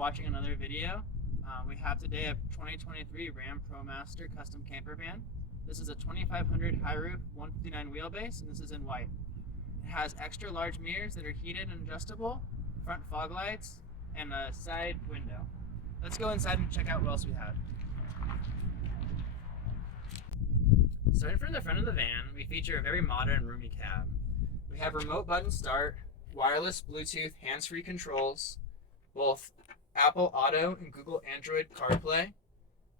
watching another video. We have today a 2023 Ram ProMaster Custom Campervan. This is a 2500 high roof, 159 wheelbase, and this is in white. It has extra large mirrors that are heated and adjustable, front fog lights, and a side window. Let's go inside and check out what else we have. Starting from the front of the van, we feature a very modern, roomy cab. We have remote button start, wireless Bluetooth hands-free controls, both Apple Auto and Google Android CarPlay,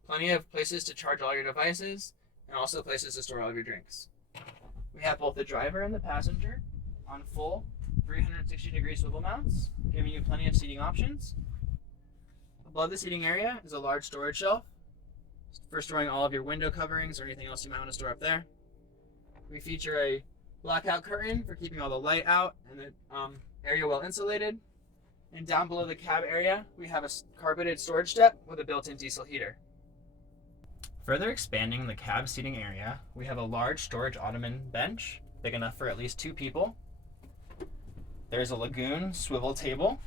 plenty of places to charge all your devices, and also places to store all of your drinks. We have both the driver and the passenger on full 360-degree swivel mounts, giving you plenty of seating options. Above the seating area is a large storage shelf for storing all of your window coverings or anything else you might want to store up there. We feature a blackout curtain for keeping all the light out and the area well insulated. And down below the cab area, we have a carpeted storage step with a built-in diesel heater. Further expanding the cab seating area, we have a large storage Ottoman bench, big enough for at least 2 people. There's a Lagoon swivel table,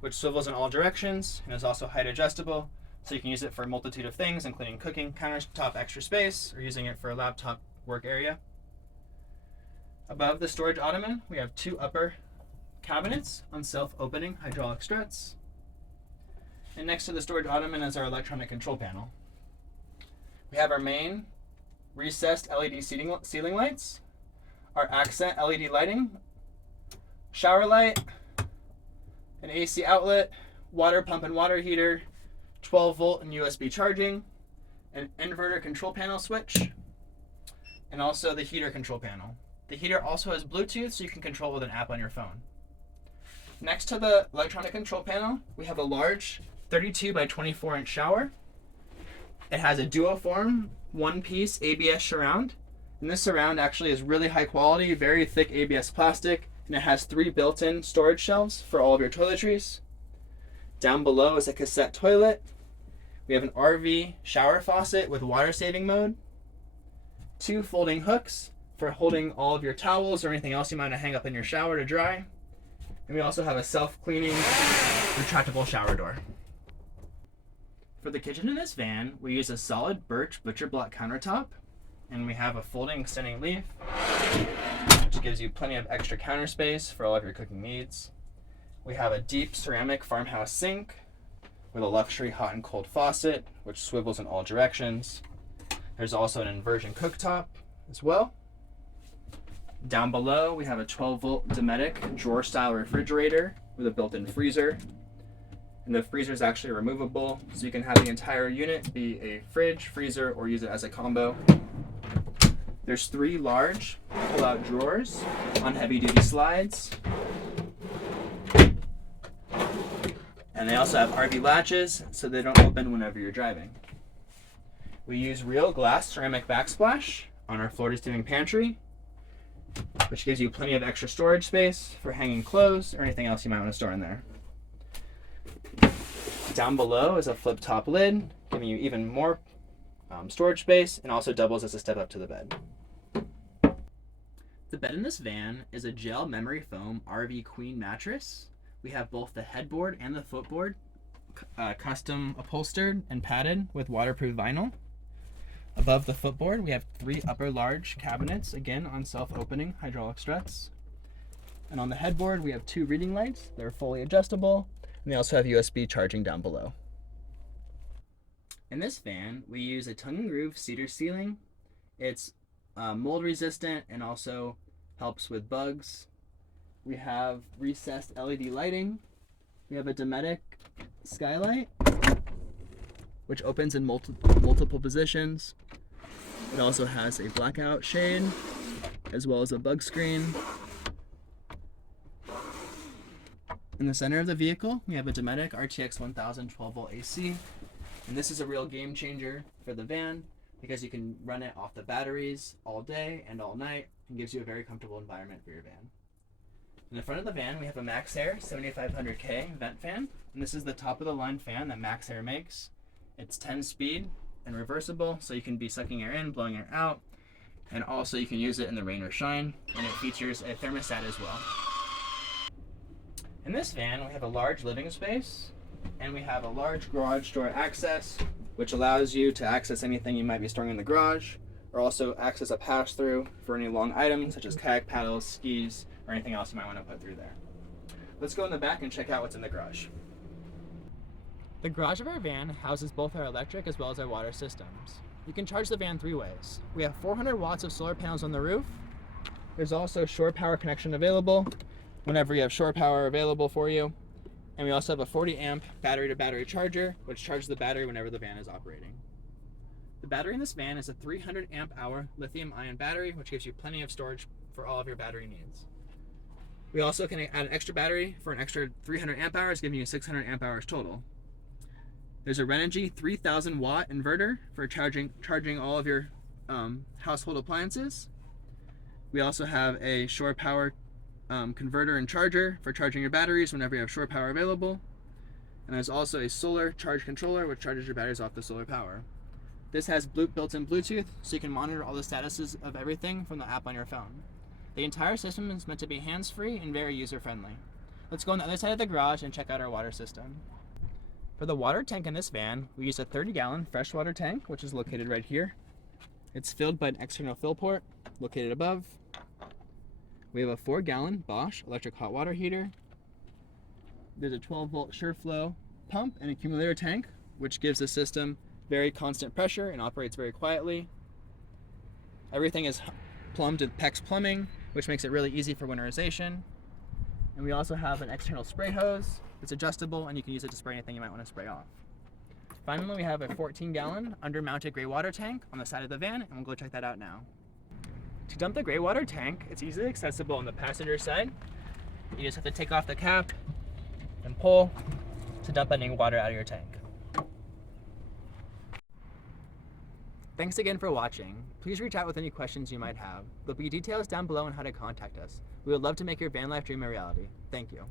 which swivels in all directions and is also height adjustable, so you can use it for a multitude of things, including cooking, countertop extra space, or using it for a laptop work area. Above the storage Ottoman, we have 2 upper cabinets on self-opening hydraulic struts. And next to the storage Ottoman is our electronic control panel. We have our main recessed LED ceiling lights, our accent LED lighting, shower light, an AC outlet, water pump and water heater, 12 volt and USB charging, an inverter control panel switch, and also the heater control panel. The heater also has Bluetooth, so you can control with an app on your phone. Next to the electronic control panel, we have a large 32 by 24 inch shower. It has a duoform, one-piece ABS surround. And this surround actually is really high quality, very thick ABS plastic, and it has 3 built-in storage shelves for all of your toiletries. Down below is a cassette toilet. We have an RV shower faucet with water saving mode, 2 folding hooks for holding all of your towels or anything else you might hang up in your shower to dry. And we also have a self-cleaning retractable shower door. For the kitchen in this van, we use a solid birch butcher block countertop, and we have a folding extending leaf, which gives you plenty of extra counter space for all of your cooking needs. We have a deep ceramic farmhouse sink with a luxury hot and cold faucet, which swivels in all directions. There's also an inversion cooktop as well. Down below, we have a 12 volt Dometic drawer style refrigerator with a built-in freezer. And the freezer is actually removable, so you can have the entire unit be a fridge, freezer, or use it as a combo. There's 3 large pull-out drawers on heavy-duty slides. And they also have RV latches, so they don't open whenever you're driving. We use real glass ceramic backsplash on our floor-to-ceiling pantry, which gives you plenty of extra storage space for hanging clothes or anything else you might want to store in there. Down below is a flip-top lid, giving you even more storage space, and also doubles as a step up to the bed. The bed in this van is a gel memory foam RV queen mattress. We have both the headboard and the footboard custom upholstered and padded with waterproof vinyl. Above the footboard, we have 3 upper large cabinets, again on self-opening hydraulic struts. And on the headboard, we have 2 reading lights. They're fully adjustable, and they also have USB charging down below. In this van, we use a tongue and groove cedar ceiling. It's mold resistant and also helps with bugs. We have recessed LED lighting. We have a Dometic skylight, which opens in multiple positions. It also has a blackout shade, as well as a bug screen. In the center of the vehicle, we have a Dometic RTX 1000 12 volt AC. And this is a real game changer for the van because you can run it off the batteries all day and all night, and gives you a very comfortable environment for your van. In the front of the van, we have a MaxxAir 7500K vent fan, and this is the top of the line fan that MaxxAir makes. It's 10 speed and reversible, so you can be sucking air in, blowing air out, and also you can use it in the rain or shine, and it features a thermostat as well. In this van, we have a large living space And we have a large garage door access, which allows you to access anything you might be storing in the garage, or also access a pass-through for any long items such as kayak paddles, skis, or anything else you might want to put through there. Let's go in the back and check out what's in the garage. The garage of our van houses both our electric as well as our water systems. You can charge the van 3 ways. We have 400 watts of solar panels on the roof. There's also shore power connection available whenever you have shore power available for you. And we also have a 40 amp battery to battery charger, which charges the battery whenever the van is operating. The battery in this van is a 300 amp hour lithium ion battery, which gives you plenty of storage for all of your battery needs. We also can add an extra battery for an extra 300 amp hours, giving you 600 amp hours total. There's a Renogy 3000 watt inverter for charging all of your household appliances. We also have a shore power converter and charger for charging your batteries whenever you have shore power available. And there's also a solar charge controller, which charges your batteries off the solar power. This has built-in Bluetooth, so you can monitor all the statuses of everything from the app on your phone. The entire system is meant to be hands-free and very user-friendly. Let's go on the other side of the garage and check out our water system. For the water tank in this van, we use a 30-gallon freshwater tank, which is located right here. It's filled by an external fill port located above. We have a 4-gallon Bosch electric hot water heater. There's a 12-volt SureFlow pump and accumulator tank, which gives the system very constant pressure and operates very quietly. Everything is plumbed with PEX plumbing, which makes it really easy for winterization. And we also have an external spray hose. It's adjustable and you can use it to spray anything you might want to spray off. Finally, we have a 14-gallon under-mounted gray water tank on the side of the van, and we'll go check that out now. To dump the gray water tank, it's easily accessible on the passenger side. You just have to take off the cap and pull to dump any water out of your tank. Thanks again for watching. Please reach out with any questions you might have. There'll be details down below on how to contact us. We would love to make your van life dream a reality. Thank you.